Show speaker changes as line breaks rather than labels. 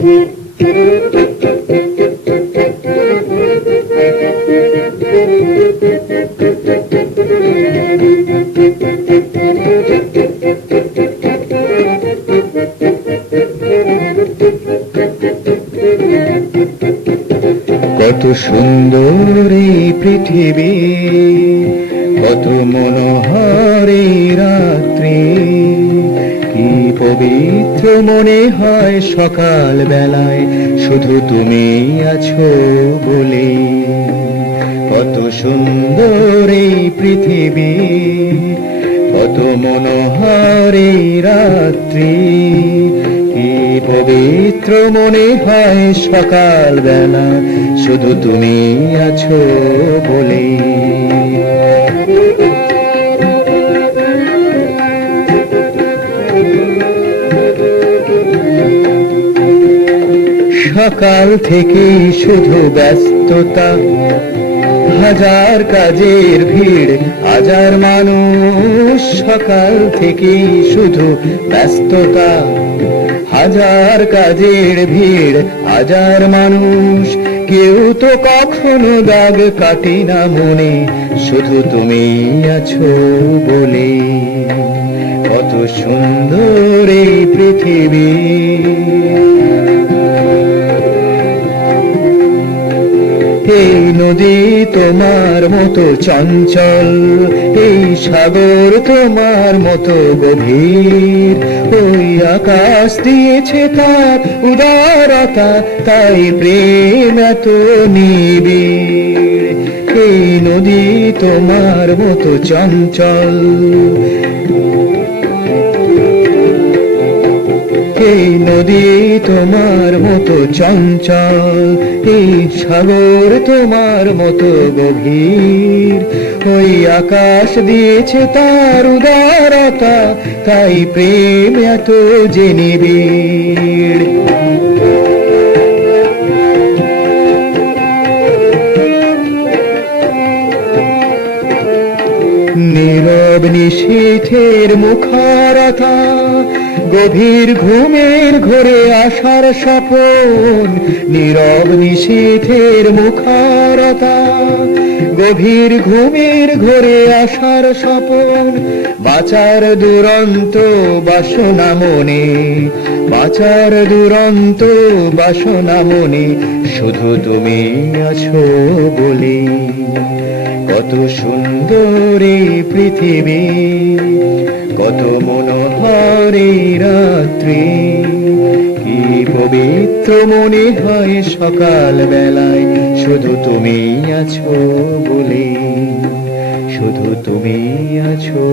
কত সুন্দর পৃথিবী কত মনোহর কি পবিত্র মনে হয় সকাল বেলায় শুধু তুমি আছো বলে। কত সুন্দর এই পৃথিবী, কত মনোহর এই রাত্রি। কি পবিত্র মনে হয় সকাল বেলা শুধু তুমি আছো বলে। সকাল থেকে শুধু ব্যস্ততা। হাজার কাজের ভিড়, হাজার মানুষ সকাল থেকে শুধু ব্যস্ততা। হাজার কাজের ভিড়, হাজার মানুষ, কেউ তো কখনো দাগ কাটে না মনে। শুধু তুমি আছো বলে। কত সুন্দর এই পৃথিবী। তোমার মতো চঞ্চল, এই সাগর তোমার মতো গভীর। ওই আকাশ দিয়েছে তার উদারতা, তাই প্রেম এত নিবিড়। এই নদী তোমার মতো চঞ্চল এই নদী তোমার মতো চঞ্চল? এই সাগর তোমার মতো গভীর। ওই আকাশ দিয়েছে তার উদারতা, তাই প্রেম এত যে নিবিড়। নীরব নিশীথের মুখারতা গভীর ঘুমের ঘরে আসার স্বপন নীরব নিশীথের মুখারতা গভীর ঘুমের ঘরে আসার স্বপন, বাঁচার দুরন্ত বাসনা মনে, বাঁচার দুরন্ত বাসনা মনে, শুধু তুমি আছো বলে। কত সুন্দর পৃথিবী, কত মনোহর রাত্রি। পবিত্র মনে হয় সকাল বেলায় শুধু তুমি আছো বলে শুধু তুমি আছো